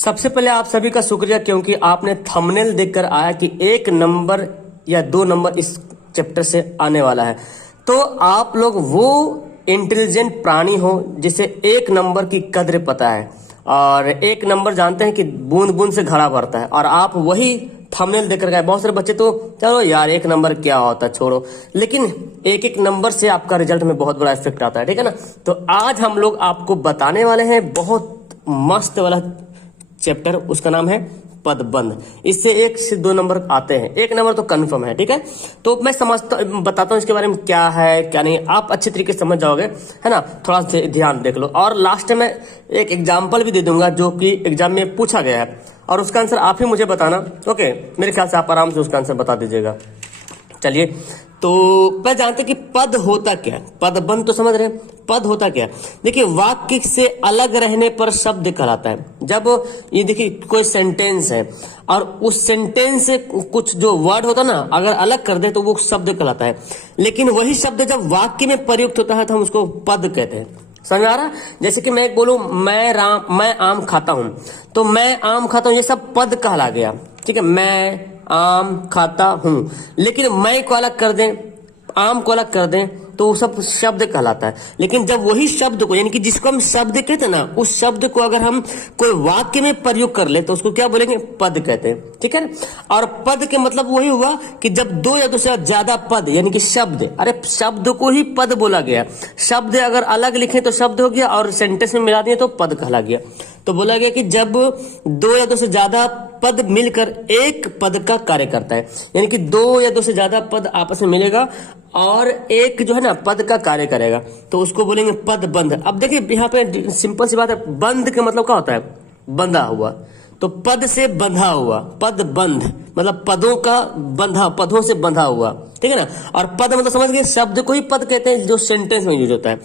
सबसे पहले आप सभी का शुक्रिया, क्योंकि आपने थंबनेल देखकर आया कि 1 नंबर या 2 नंबर इस चैप्टर से आने वाला है। तो आप लोग वो इंटेलिजेंट प्राणी हो जिसे 1 नंबर की कद्र पता है, और 1 नंबर जानते हैं कि बूंद बूंद से घड़ा भरता है, और आप वही थंबनेल देखकर गए। बहुत सारे बच्चे तो चलो यार 1 नंबर क्या होता है छोड़ो, लेकिन एक नंबर से आपका रिजल्ट में बहुत बड़ा इफेक्ट आता है, ठीक है ना। तो आज हम लोग आपको बताने वाले हैं बहुत मस्त वाला चैप्टर, उसका नाम है पदबंध। इससे 1 से 2 नंबर आते हैं, 1 नंबर तो कंफर्म है, ठीक है। तो मैं बताता हूँ इसके बारे में क्या है क्या नहीं, आप अच्छे तरीके से समझ जाओगे, है ना। थोड़ा सा ध्यान देख लो, और लास्ट में एक एग्जाम्पल भी दे दूंगा जो कि एग्जाम में पूछा गया है, और उसका आंसर आप ही मुझे बताना। ओके, मेरे ख्याल से आप आराम से उसका आंसर बता दीजिएगा। चलिए, तो मैं जानते कि पद होता क्या है, पदबंध तो समझ रहे हैं, पद होता क्या है। देखिए, वाक्य से अलग रहने पर शब्द कहलाता है। जब ये देखिए कोई सेंटेंस है और उस सेंटेंस से कुछ जो वर्ड होता है ना, अगर अलग कर दे तो वो शब्द कहलाता है। लेकिन वही शब्द जब वाक्य में प्रयुक्त होता है तो हम उसको पद कहते हैं। समझ आ रहा? जैसे कि मैं बोलूं मैं आम खाता हूं, तो मैं आम खाता हूं, ये सब पद कहला गया, ठीक है। मैं आम खाता हूं, लेकिन मैं को अलग कर दें, आम को अलग कर दें, तो वो सब शब्द कहलाता है। लेकिन जब वही शब्द को, यानी कि जिसको हम शब्द कहते हैं ना, उस शब्द को अगर हम कोई वाक्य में प्रयोग कर ले तो उसको क्या बोलेंगे, पद कहते हैं, ठीक है ना। और पद के मतलब वही हुआ कि जब 2 या 2 से ज्यादा पद, यानी कि शब्द, अरे शब्द को ही पद बोला गया। शब्द अगर अलग लिखे तो शब्द हो गया, और सेंटेंस में मिला दिए तो पद कहला गया। तो बोला गया कि जब 2 या 2 से ज्यादा पद मिलकर एक पद का कार्य करता है, यानी कि 2 या 2 से ज्यादा पद आपस में मिलेगा और एक जो है ना पद का कार्य करेगा, तो उसको बोलेंगे पदबंध। अब देखिए यहाँ पे सिंपल सी बात है, बंध का मतलब क्या होता है, बंधा हुआ। तो पद से बंधा हुआ, पदबंध मतलब पदों का बंधा, पदों से बंधा हुआ, ठीक है ना। और पद मतलब समझ गए, शब्द को ही पद कहते हैं जो सेंटेंस में यूज होता है।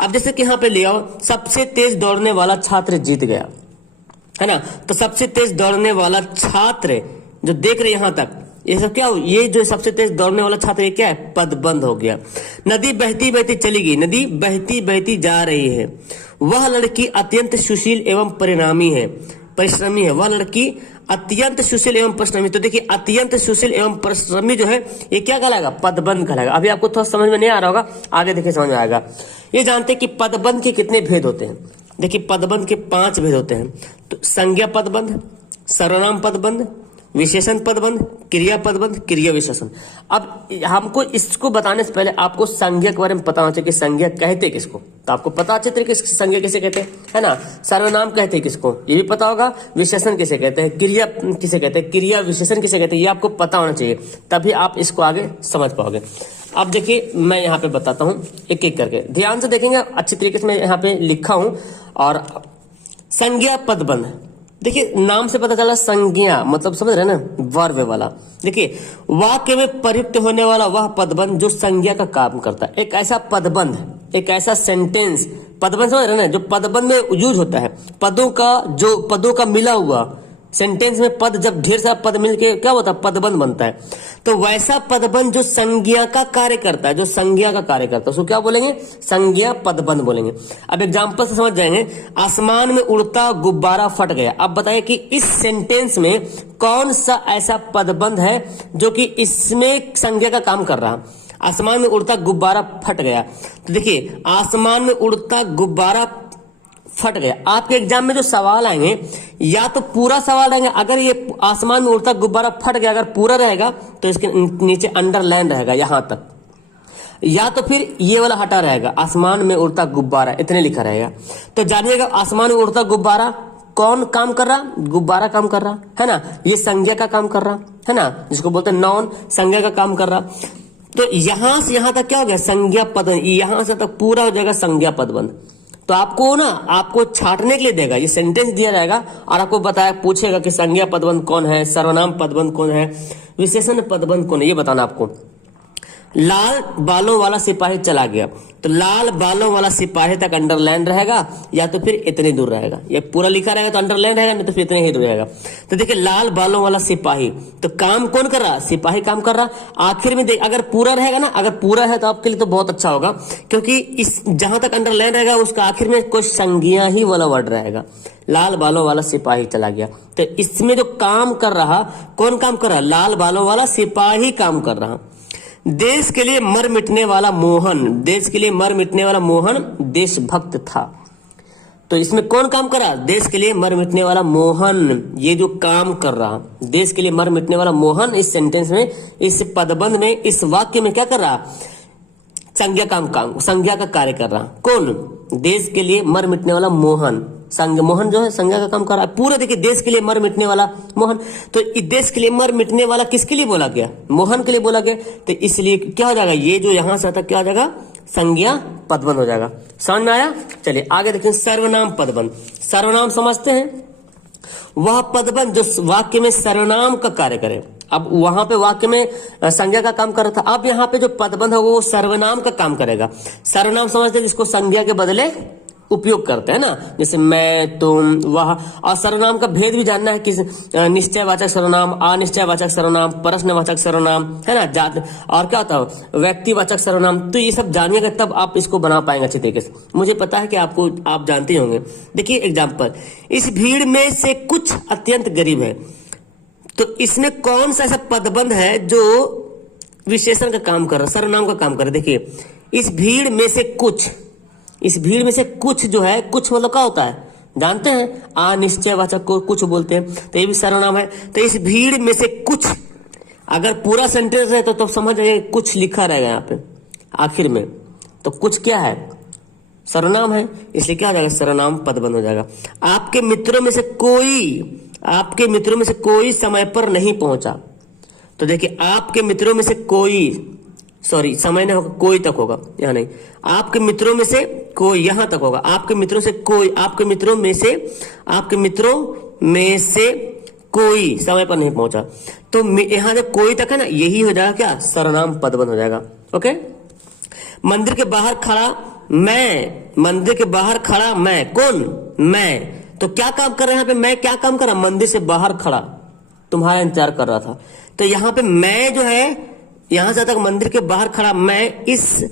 अब जैसे कि यहाँ पे ले आओ, सबसे तेज दौड़ने वाला छात्र जीत गया, है ना। तो सबसे तेज दौड़ने वाला छात्र, जो देख रहे यहां तक, ये सब क्या हो, ये जो सबसे तेज दौड़ने वाला छात्र, ये क्या है, पदबंध हो गया। नदी बहती बहती चली गई, नदी बहती बहती जा रही है। वह लड़की अत्यंत सुशील एवं परिश्रमी है। वह लड़की अत्यंत सुशील एवं परिश्रमी। तो देखिए, अत्यंत सुशील एवं परिश्रमी जो है, ये क्या कहलाएगा, पदबंध कहलाएगा। अभी आपको थोड़ा समझ में नहीं आ रहा होगा, आगे देखिए समझ में आएगा। ये जानते हैं कि पदबंध के कितने भेद होते हैं। देखिए, पदबंध के 5 भेद होते हैं। तो संज्ञा पदबंध, सर्वनाम पदबंध, विशेषण पदबंध, क्रिया पदबंध, क्रिया विशेषण। अब हमको इसको बताने से पहले आपको संज्ञा के बारे में पता होना चाहिए कि संज्ञा कहते किसको। तो आपको पता अच्छे तरीके से संज्ञा किसे कहते हैं, है ना। सर्वनाम कहते हैं किसको, ये भी पता होगा। विशेषण किसे कहते हैं, क्रिया किसे कहते हैं, क्रिया विशेषण किसे कहते हैं, ये आपको पता होना चाहिए, तभी आप इसको आगे समझ पाओगे। अब देखिए, मैं यहाँ पे बताता हूँ एक एक करके, ध्यान से देखेंगे, अच्छी तरीके से मैं यहाँ पे लिखा हूं। और संज्ञा पदबंध, देखिए नाम से पता चला, संज्ञा मतलब समझ रहे ना, वर्ब वाला। देखिए, वाक्य में प्रयुक्त होने वाला वह पदबंध जो संज्ञा का काम करता है। एक ऐसा पदबंध, एक ऐसा सेंटेंस, पदबंध समझ रहे ना, जो पदबंध में यूज होता है, पदों का मिला हुआ सेंटेंस में पद, जब ढेर सारा पद मिलके क्या होता है, पदबंध बनता है। तो वैसा पदबंध जो संज्ञा का कार्य करता है, जो संज्ञा का कार्य करता है, उसको क्या बोलेंगे, संज्ञा पदबंध बोलेंगे। अब एग्जांपल से समझ जाएंगे। आसमान में उड़ता गुब्बारा फट गया। अब बताइए कि इस सेंटेंस में कौन सा ऐसा पदबंध है जो कि इसमें संज्ञा का काम कर रहा। आसमान में उड़ता गुब्बारा फट गया। तो देखिए, आसमान में उड़ता गुब्बारा फट गया। आपके एग्जाम में जो सवाल आएंगे, या तो पूरा सवाल आएंगे, अगर ये आसमान में उड़ता गुब्बारा फट गया अगर पूरा रहेगा तो इसके नीचे अंडरलाइन रहेगा यहां तक, या तो फिर ये वाला हटा रहेगा, आसमान में उड़ता गुब्बारा इतने लिखा रहेगा। तो जानिएगा, आसमान में उड़ता गुब्बारा कौन काम कर रहा, गुब्बारा काम कर रहा, है ना। ये संज्ञा का काम कर रहा, है ना, जिसको बोलते हैं नाउन, संज्ञा का काम कर रहा। तो यहां से यहां तक क्या हो गया, संज्ञा पदबंध, यहां से तक पूरा हो जाएगा संज्ञा पदबंध। तो आपको छांटने के लिए देगा, ये सेंटेंस दिया जाएगा और आपको पूछेगा कि संज्ञा पदबंध कौन है, सर्वनाम पदबंध कौन है, विशेषण पदबंध कौन है, ये बताना आपको। लाल बालों वाला सिपाही चला गया, तो लाल बालों वाला सिपाही तक अंडरलाइन रहेगा या तो फिर इतनी दूर रहेगा। ये पूरा लिखा रहेगा तो अंडरलाइन रहेगा, नहीं तो फिर इतने ही दूर रहेगा। तो देखिए लाल बालों वाला सिपाही, तो काम कौन कर रहा? सिपाही काम कर रहा। आखिर में देख, अगर पूरा रहेगा ना, अगर पूरा है तो आपके लिए तो बहुत अच्छा होगा, क्योंकि इस जहां तक अंडरलाइन रहेगा उसका आखिर में कोई संज्ञा ही वाला वर्ड रहेगा। लाल बालों वाला सिपाही चला गया, तो इसमें जो काम कर रहा, कौन काम कर रहा? लाल बालों वाला सिपाही काम कर रहा। देश के लिए मर मिटने वाला मोहन, देश के लिए मर मिटने वाला मोहन देशभक्त था। तो इसमें कौन काम कर रहा? देश के लिए मर मिटने वाला मोहन, ये जो काम कर रहा, देश के लिए मर मिटने वाला मोहन, इस सेंटेंस में, इस पदबंध में, इस वाक्य में क्या कर रहा? संज्ञा का कार्य कर रहा। कौन? देश के लिए मर मिटने वाला मोहन। मोहन जो है संज्ञा का काम कर रहा है। पूरा देखिए, देश के लिए मर मिटने वाला मोहन, तो देश के लिए मर मिटने वाला किसके लिए बोला गया? मोहन के लिए बोला गया। तो इसलिए क्या हो जाएगा? ये जो यहां से आता क्या हो जाएगा? संज्ञा पदबंध हो जाएगा। समझ में आया? चलिए आगे देखिए, सर्वनाम पदबंध। सर्वनाम समझते हैं, वह पदबंध जो वाक्य में सर्वनाम का कार्य करे। अब वहां पे वाक्य में संज्ञा का काम कर रहा था, अब यहाँ पे जो पदबंध होगा वो सर्वनाम का काम करेगा। सर्वनाम समझते हैं जिसको संज्ञा के बदले उपयोग करते हैं ना, जैसे मैं, तुम, वह। और सर्वनाम का भेद भी जानना है कि निश्चयवाचक सर्वनाम, अनिश्चयवाचक सर्वनाम, प्रश्नवाचक सर्वनाम, है ना, जात, और क्या होता है व्यक्तिवाचक सर्वनाम। तो ये सब जानिएगा तब आप इसको बना पाएंगे अच्छी तरीके से। मुझे पता है कि आप जानते होंगे। देखिए एग्जाम्पल, इस भीड़ में से कुछ अत्यंत गरीब है, तो इसमें कौन सा ऐसा पदबंध है जो विशेषण का काम कर रहा, सर्वनाम का काम कर रहा? देखिए, इस भीड़ में से कुछ, इस भीड़ में से कुछ जो है, कुछ मतलब क्या होता है जानते हैं? अनिश्चयवाचक को कुछ बोलते हैं, तो ये भी सर्वनाम है। तो इस भीड़ में से कुछ, अगर पूरा सेंटेंस है तो समझ जाइए कुछ लिखा रहेगा यहाँ पे आखिर में, तो कुछ क्या है? सर्वनाम है, इसलिए क्या हो जाएगा? सर्वनाम पदबंध हो जाएगा। आपके मित्रों में से कोई समय पर नहीं पहुंचा, तो देखिए आपके मित्रों में से कोई, सॉरी समय नहीं होगा, कोई तक होगा, यहाँ नहीं। आपके मित्रों में से कोई, यहां तक होगा। आपके मित्रों से कोई, आपके मित्रों में से कोई समय पर नहीं पहुंचा, तो यहां जो कोई तक है ना, यही हो जाएगा क्या? सर्वनाम पदबंध हो जाएगा। ओके। मंदिर के बाहर खड़ा मैं, मंदिर के बाहर खड़ा मैं, कौन? मैं। तो क्या काम कर रहा है यहाँ पे? मैं क्या काम कर रहा? मंदिर से बाहर खड़ा तुम्हारा इंतजार कर रहा था। तो यहाँ पे मैं जो है, यहां से तक मंदिर के बाहर खड़ा मैं, इस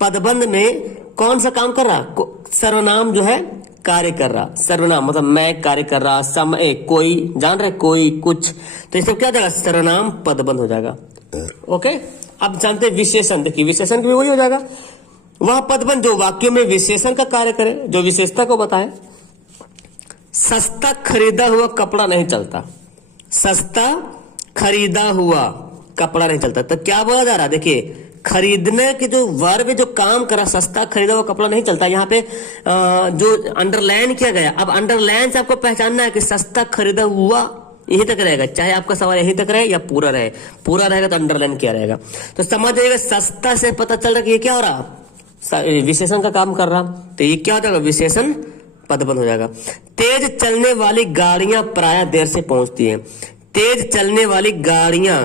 पदबंध में कौन सा काम कर रहा? सर्वनाम जो है कार्य कर रहा। सर्वनाम मतलब मैं कार्य कर रहा, समय, कोई, जान रहे, कोई, कुछ, तो ये सब क्या हो जाएगा? सर्वनाम पदबंध हो जाएगा। ओके। अब जानते हैं विशेषण। देखिए विशेषण भी वही हो जाएगा, वह पदबंध जो वाक्यों में विशेषण का कार्य करे, जो विशेषता को बताए। सस्ता खरीदा हुआ कपड़ा नहीं चलता, सस्ता खरीदा हुआ कपड़ा नहीं चलता, तो क्या बोला जा रहा? देखिए खरीदने के जो वर्ब जो काम करा, सस्ता खरीदा हुआ कपड़ा नहीं चलता, यहाँ पे जो अंडरलाइन किया गया। अब अंडरलाइन से आपको पहचानना है कि सस्ता खरीदा हुआ यही तक रहेगा, चाहे आपका सवाल यही तक रहे या पूरा रहे। पूरा रहेगा तो अंडरलाइन किया रहेगा। तो समझ जाइएगा, सस्ता से पता चल रहा कि ये क्या हो रहा? विशेषण का काम कर रहा, तो ये क्या हो जाएगा? विशेषण पदबंध हो जाएगा। तेज चलने वाली गाड़ियां प्रायः देर से पहुंचती है। तेज चलने वाली गाड़ियां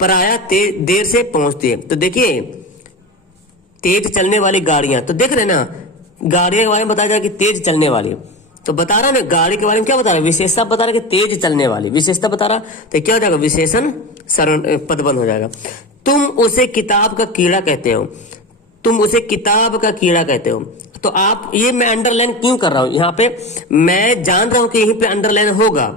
प्रायः देर से पहुंचती है। तो देखिए तेज चलने वाली गाड़ियां, तो देख रहे ना, गाड़ियों के बारे में बताया जाए कि तेज चलने वाली, तो बता रहा ना गाड़ी के बारे में क्या बता रहा है? विशेषता बता रहा है कि तेज चलने वाली, विशेषता बता रहा, तो क्या हो जाएगा? विशेषण पदबंध हो जाएगा। तुम उसे किताब का कीड़ा कहते हो, तुम उसे किताब का कीड़ा कहते हो। तो आप, ये मैं अंडरलाइन क्यों कर रहा हूं यहाँ पे? मैं जान रहा हूं कि यहीं पे अंडरलाइन होगा,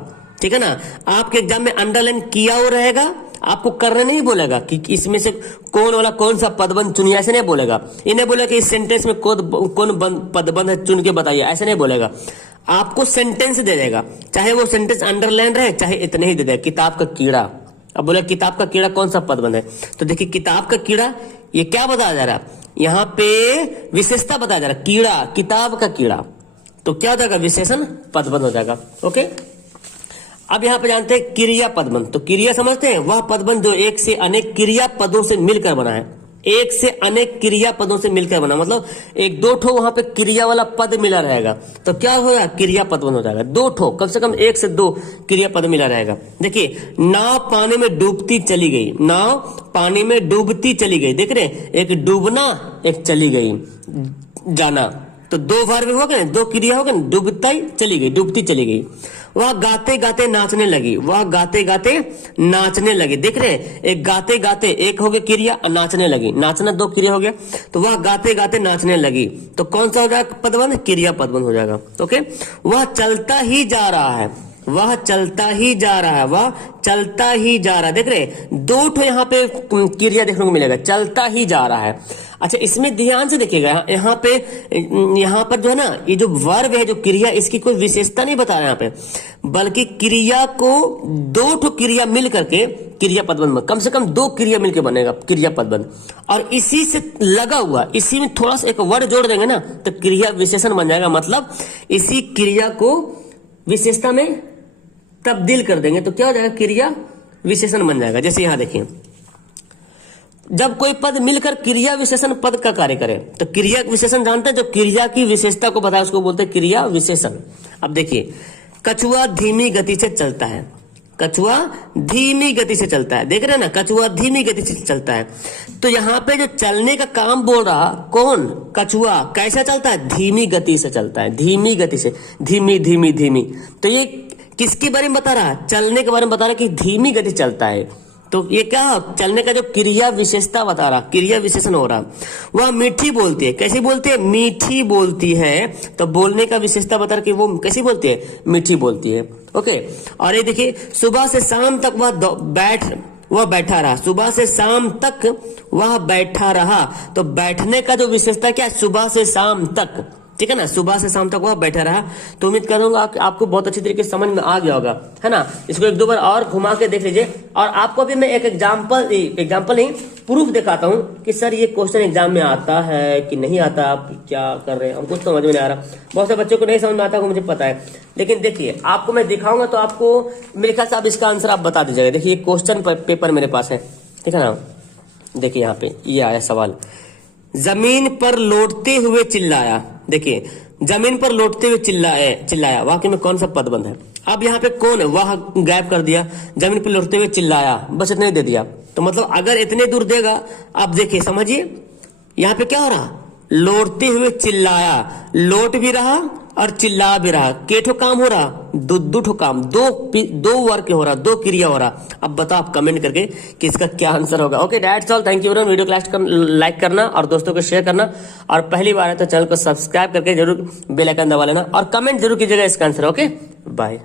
ठीक है ना। आपके एग्जाम में अंडरलाइन किया हुआ रहेगा, आपको करने नहीं बोलेगा कि इसमें से कौन सा पदबंध चुनिए, ऐसे नहीं बोलेगा। इन्हें बोलेगा कि इस सेंटेंस में कौन पदबंध है चुन के बताइए, ऐसे नहीं बोलेगा। आपको सेंटेंस दे देगा, चाहे वो सेंटेंस अंडरलाइन रहे, चाहे इतने ही दे देगा। किताब का कीड़ा, अब बोले किताब का कीड़ा कौन सा पदबंध है? तो देखिए किताब का कीड़ा, ये क्या बताया जा रहा है? यहाँ पे विशेषता बताया जा रहा है, कीड़ा, किताब का कीड़ा, तो क्या हो जाएगा? विशेषण पदबंध हो जाएगा। ओके। अब यहाँ पे जानते हैं क्रिया पदबंध। तो क्रिया समझते हैं, वह पदबंध जो एक से अनेक क्रिया पदों से मिलकर बना है। एक से अनेक क्रिया पदों से मिलकर बना, मतलब एक दो ठो वहां पे क्रिया वाला पद मिला रहेगा तो क्या होगा, क्रिया पद बन हो जाएगा। दो ठो, कम से कम एक से दो क्रिया पद मिला रहेगा। देखिए, नाव पानी में डूबती चली गई, नाव पानी में डूबती चली गई, देख रहे हैं, एक डूबना एक चली गई जाना, तो दो वर्ब हो गए, दो क्रिया हो गए, डूबता ही चली गई, डूबती चली गई। वह गाते गाते नाचने लगी, वह गाते गाते नाचने लगी, देख रहे हैं, एक गाते गाते एक हो गया क्रिया, नाचने लगी, नाचना दो क्रिया हो गया, तो वह गाते गाते नाचने लगी, तो कौन सा हो जाएगा पदबंध, क्रिया पदबंध हो जाएगा। ओके, वह चलता ही जा रहा है, वह चलता ही जा रहा है, वह चलता ही जा रहा है, देख रहे हैं, दो ठो यहाँ पे क्रिया देखने को मिलेगा, चलता ही जा रहा है। अच्छा, इसमें ध्यान से देखिएगा, यहाँ पर जो है ना, ये जो वर्ब है, जो क्रिया, इसकी कोई विशेषता नहीं बता रहा है यहाँ पे, बल्कि क्रिया को दो ठो क्रिया मिल करके क्रिया पदबंध, कम से कम दो क्रिया मिलकर बनेगा क्रिया पदबंध, और इसी से लगा हुआ, इसी में थोड़ा सा एक वर्ड जोड़ देंगे ना तो क्रिया विशेषण बन जाएगा, मतलब इसी क्रिया को विशेषता में तब्दील कर देंगे तो क्या हो जाएगा, क्रिया विशेषण बन जाएगा। जैसे यहां देखिए, जब कोई पद मिलकर क्रिया विशेषण पद का कार्य करे तो क्रिया विशेषण जानते हैं, जो क्रिया की विशेषता को बताया उसको बोलते हैं क्रिया विशेषण। अब देखिए, कछुआ धीमी गति से चलता है, कछुआ धीमी गति से चलता है, देख रहे हैं ना, कछुआ धीमी गति से चलता है, तो यहाँ पे जो चलने का काम बोल रहा कौन, कछुआ, कैसा चलता है, धीमी गति से चलता है, धीमी गति से, धीमी धीमी धीमी, तो ये किसके बारे में बता रहा है, चलने के बारे में बता रहा है कि धीमी गति चलता है, तो ये क्या, चलने का जो क्रिया विशेषता बता रहा, क्रिया विशेषण हो रहा। वह मीठी बोलती है, कैसी बोलती है, मीठी बोलती है, तो बोलने का विशेषता बता रहा कि वो कैसी बोलती है, मीठी बोलती है। ओके, और ये देखिए, सुबह से शाम तक वह बैठा रहा, सुबह से शाम तक वह बैठा रहा, तो बैठने का जो विशेषता क्या है, सुबह से शाम तक, ठीक है ना, सुबह से शाम तक वह बैठा रहा। तो उम्मीद करूंगा आपको बहुत अच्छी तरीके से समझ में आ गया होगा, है ना। इसको एक दो बार और घुमा के देख लीजिए, और आपको भी मैं एक एग्जाम्पल नहीं प्रूफ दिखाता हूं कि सर ये क्वेश्चन एग्जाम में आता है कि नहीं आता, आप क्या कर रहे हैं, हमको समझ में नहीं आ रहा। बहुत से बच्चों को नहीं समझ में आता, मुझे पता है, लेकिन देखिए आपको मैं दिखाऊंगा तो आपको मेरे ख्याल से आप इसका आंसर आप बता दीजिएगा। देखिए, क्वेश्चन पेपर मेरे पास है, ठीक है ना। देखिए यहाँ पे ये आया सवाल, जमीन पर लौटते हुए चिल्लाया, देखिए, जमीन पर लौटते हुए चिल्लाया, वाक्य में कौन सा पदबंध है। अब यहाँ पे कौन है, वह गायब कर दिया, जमीन पर लौटते हुए चिल्लाया, बस इतने दे दिया, तो मतलब अगर इतने दूर देगा, आप देखिए समझिए, यहाँ पे क्या हो रहा, लौटते हुए चिल्लाया, लौट भी रहा और चिल्ला भी रहा, केठो काम हो रहा, दो ठो काम, दो वर्क हो रहा, दो क्रिया हो रहा। अब बताओ आप कमेंट करके कि इसका क्या आंसर होगा। Okay, that's all, thank you everyone. Video class like करना और दोस्तों को शेयर करना, और पहली बार है तो चैनल को सब्सक्राइब करके जरूर बेल आइकन दबा लेना, और कमेंट जरूर कीजिएगा इसका आंसर। Okay, bye.